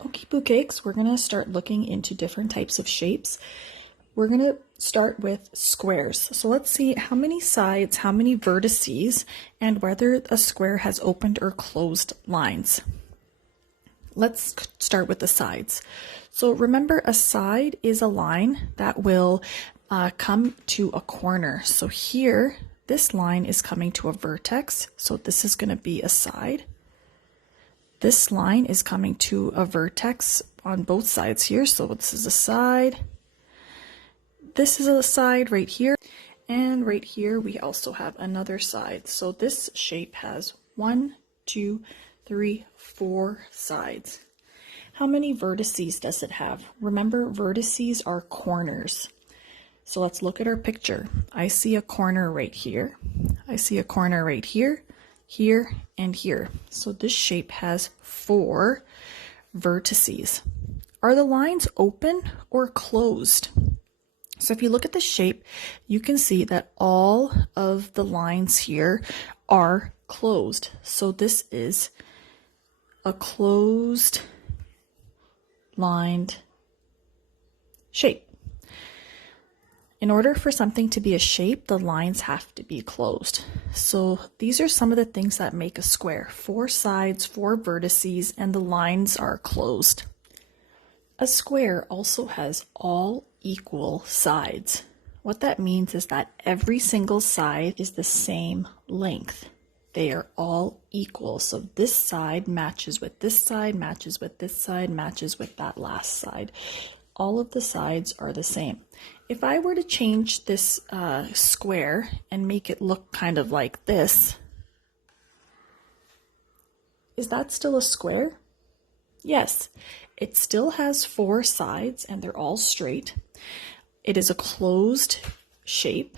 Okie boo cakes, we're going to start looking into different types of shapes. We're going to start with squares. So let's see how many sides, how many vertices, and whether a square has opened or closed lines. Let's start with the sides. So remember, a side is a line that will come to a corner. So here, this line is coming to a vertex. So this is going to be a side. This line is coming to a vertex on both sides here. So this is a side. This is a side right here. And right here, we also have another side. So this shape has 1, 2, 3, 4 sides. How many vertices does it have? Remember, vertices are corners. So let's look at our picture. I see a corner right here. I see a corner right here, here, and here. So this shape has 4 vertices. Are the lines open or closed? So if you look at the shape, you can see that all of the lines here are closed. So this is a closed lined shape. In order for something to be a shape, the lines have to be closed. So these are some of the things that make a square. 4 sides, 4 vertices, and the lines are closed. A square also has all equal sides. What that means is that every single side is the same length. They are all equal. So this side matches with this side, matches with this side, matches with that last side. All of the sides are the same. If I were to change this square and make it look kind of like this, is that still a square? Yes, it still has 4 sides and they're all straight. It is a closed shape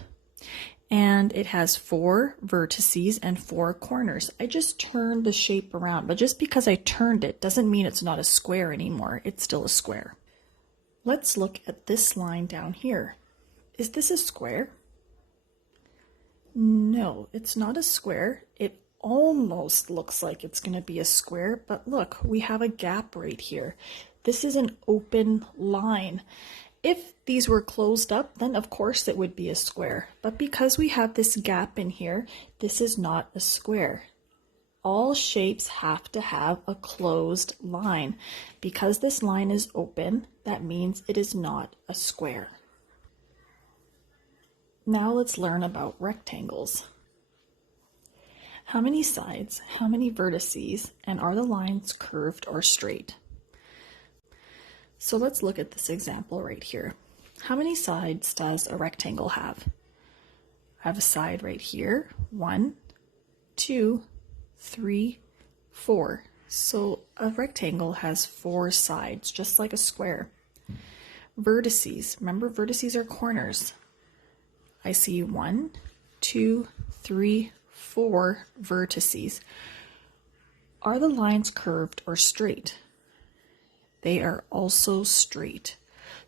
and it has 4 vertices and 4 corners. I just turned the shape around, but just because I turned it doesn't mean it's not a square anymore. It's still a square. Let's look at this line down here. Is this a square? No, it's not a square. It almost looks like it's going to be a square, but look, we have a gap right here. This is an open line. If these were closed up, then of course it would be a square. But because we have this gap in here, this is not a square. All shapes have to have a closed line. Because this line is open, that means it is not a square. Now let's learn about rectangles. How many sides, how many vertices, and are the lines curved or straight? So let's look at this example right here. How many sides does a rectangle have? I have a side right here. 1, 2, 3, 4. So a rectangle has 4 sides, just like a square. Vertices. Remember, vertices are corners. I see 1, 2, 3, 4 vertices. Are the lines curved or straight? They are also straight.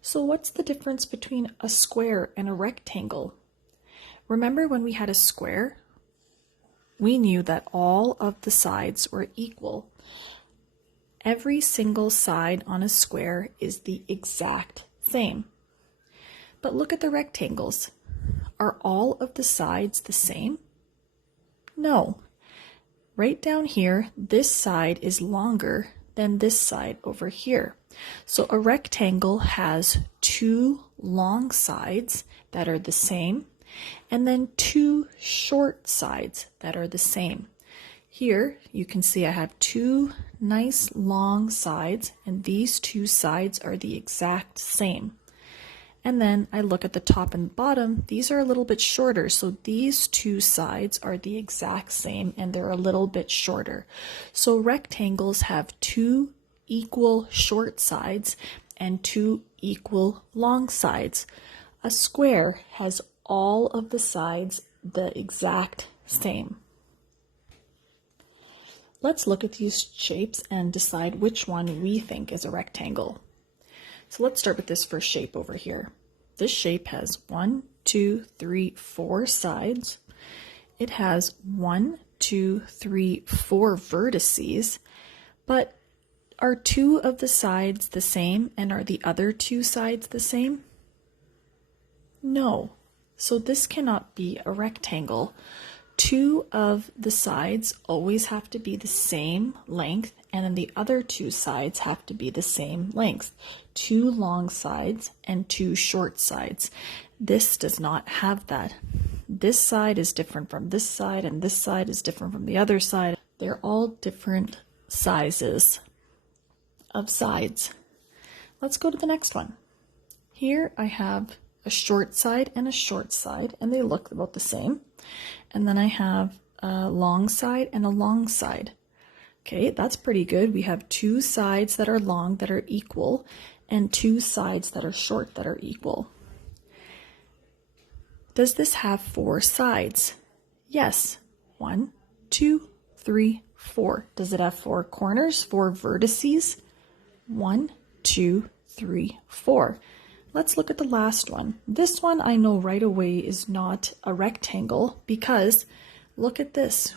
So what's the difference between a square and a rectangle? Remember when we had a square? We knew that all of the sides were equal. Every single side on a square is the exact same. But look at the rectangles. Are all of the sides the same? No. Right down here, this side is longer than this side over here. So a rectangle has 2 long sides that are the same, and then 2 short sides that are the same. Here you can see I have 2 nice long sides, and these 2 sides are the exact same. And then I look at the top and bottom, these are a little bit shorter, so these 2 sides are the exact same and they're a little bit shorter. So rectangles have 2 equal short sides and 2 equal long sides. A square has all of the sides the exact same. Let's look at these shapes and decide which one we think is a rectangle. So let's start with this first shape over here. This shape has 1, 2, 3, 4 sides. It has 1, 2, 3, 4 vertices, but Are two of the sides the same, and are the other two sides the same? No. So this cannot be a rectangle. Two of the sides always have to be the same length, and then the other two sides have to be the same length. Two long sides and two short sides. This does not have that. This side is different from this side, and this side is different from the other side. They're all different sizes of sides. Let's go to the next one. Here I have a short side and a short side, and they look about the same. And then I have a long side and a long side. Okay, that's pretty good. We have two sides that are long that are equal, and two sides that are short that are equal. Does this have four sides? Yes. 1, 2, 3, 4. Does it have four corners, four vertices? 1, 2, 3, 4. Let's look at the last one. This one I know right away is not a rectangle because look at this.